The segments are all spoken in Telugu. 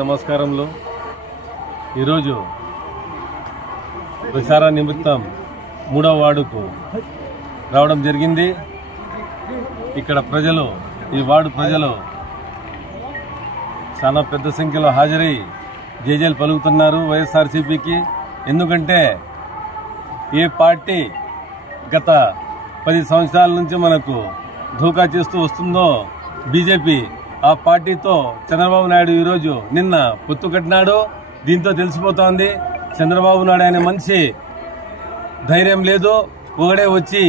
నమస్కారములు. ఈరోజు ప్రచార నిమిత్తం 3వ వార్డుకు రావడం జరిగింది. ఇక్కడ ప్రజలు, ఈ వార్డు ప్రజలు చాలా పెద్ద సంఖ్యలో హాజరై జేజేలు పలుకుతున్నారు వైఎస్ఆర్సీపీకి. ఎందుకంటే ఏ పార్టీ గత 10 సంవత్సరాల నుంచి మనకు ధోకా చేస్తూ వస్తుందో బీజేపీ, ఆ పార్టీతో చంద్రబాబు నాయుడు ఈరోజు నిన్న పొత్తు కట్టినాడు. దీంతో తెలిసిపోతోంది చంద్రబాబు నాయుడు అనే మనిషి ధైర్యం లేదు. ఒకడే వచ్చి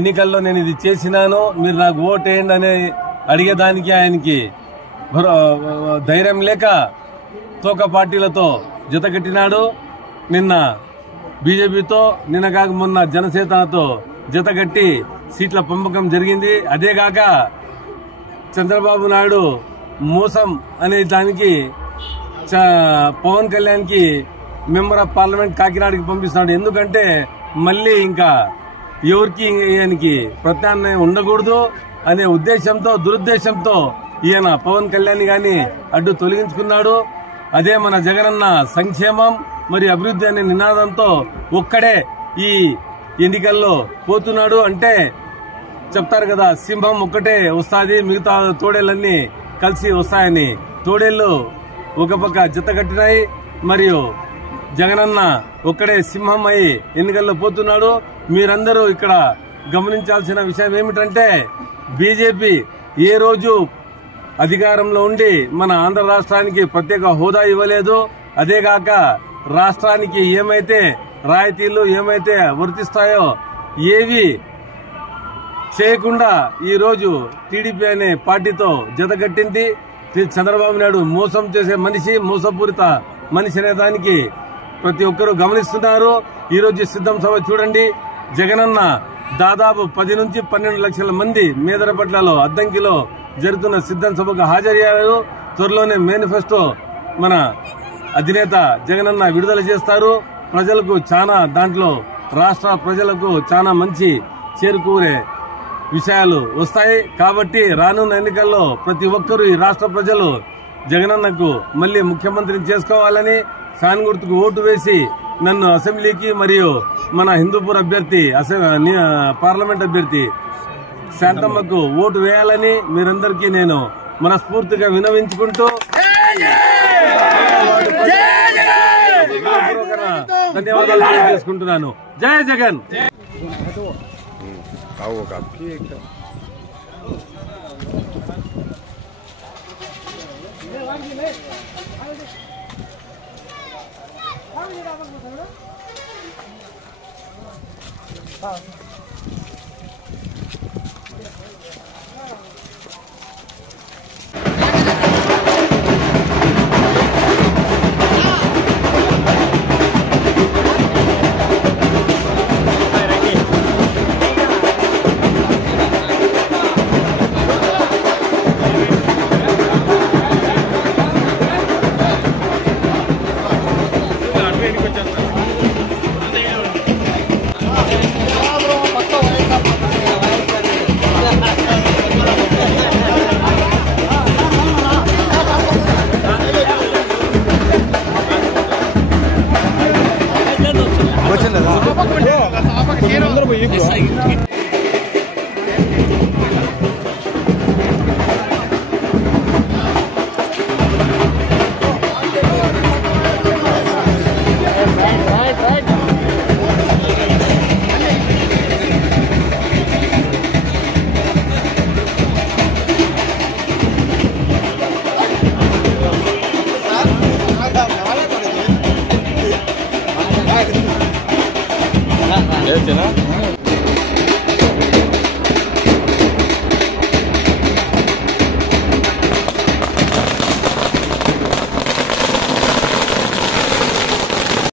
ఎన్నికల్లో నేను ఇది చేసినాను, మీరు నాకు ఓటేయండి అని అడిగేదానికి ఆయనకి ధైర్యం లేక తోక పార్టీలతో జతకట్టినాడు. నిన్న బీజేపీతో, నిన్న కాక మొన్న జనసేనతో జతకట్టి సీట్ల పంపకం జరిగింది. అదేగాక చంద్రబాబు నాయుడు మోసం అనే దానికి పవన్ కళ్యాణ్ కి మెంబర్ ఆఫ్ పార్లమెంట్ కాకినాడకి పంపిస్తున్నాడు. ఎందుకంటే మళ్ళీ ఇంకా ఎవరికి ఈయనకి ప్రత్యామ్నాయం ఉండకూడదు అనే ఉద్దేశంతో, దురుద్దేశంతో ఈయన పవన్ కళ్యాణ్ గాని అడ్డు తొలగించుకున్నాడు. అదే మన జగనన్న సంక్షేమం మరియు అభివృద్ధి అనే నినాదంతో ఒక్కడే ఈ ఎన్నికల్లో పోతున్నాడు. అంటే చెప్తారు కదా, సింహం ఒక్కటే వస్తాది, మిగతా తోడేళ్లన్నీ కలిసి వస్తాయని. తోడేళ్లు ఒక పక్క జత కట్టినాయి, మరియు జగనన్న ఒక్కడే సింహం అయి ఎన్నికల్లో పోతున్నాడు. మీరందరూ ఇక్కడ గమనించాల్సిన విషయం ఏమిటంటే, బీజేపీ ఏ రోజు అధికారంలో ఉండి మన ఆంధ్ర రాష్ట్రానికి ప్రత్యేక హోదా ఇవ్వలేదు. అదేగాక రాష్ట్రానికి ఏమైతే రాయితీలు ఏమైతే వర్తిస్తాయో ఏవి చేయకుండా ఈ రోజు టీడీపీ అనే పార్టీతో జతకట్టింది. చంద్రబాబు నాయుడు మోసం చేసే మనిషి, మోసపూరిత మనిషి అనే దానికి ప్రతి ఒక్కరూ గమనిస్తున్నారు. ఈ రోజు సిద్ధం సభ చూడండి. జగనన్న దాదాపు 10 నుంచి 12 లక్షల మంది మేదరపట్లలో, అద్దంకిలో జరుగుతున్న సిద్ధం సభకు హాజరయ్యారు. త్వరలోనే మేనిఫెస్టో మన అధినేత జగనన్న విడుదల చేస్తారు. ప్రజలకు చాలా, దాంట్లో రాష్ట్ర ప్రజలకు చాలా మంచి చేరుకునే విషయాలు వస్తాయి. కాబట్టి రానున్న ఎన్నికల్లో ప్రతి ఒక్కరూ, ఈ రాష్ట్ర ప్రజలు జగనన్నకు మళ్లీ ముఖ్యమంత్రిని చేసుకోవాలని, ఫ్యాన్ గుర్తుకు ఓటు వేసి నన్ను అసెంబ్లీకి మరియు మన హిందూపూర్ అభ్యర్థి, పార్లమెంట్ అభ్యర్థి శాంతమ్మకు ఓటు వేయాలని మీరందరికీ నేను మనస్ఫూర్తిగా విన్నవించుకుంటూ ధన్యవాదాలు తెలియజేసుకుంటున్నాను. జై జగన్. వచ్చిందా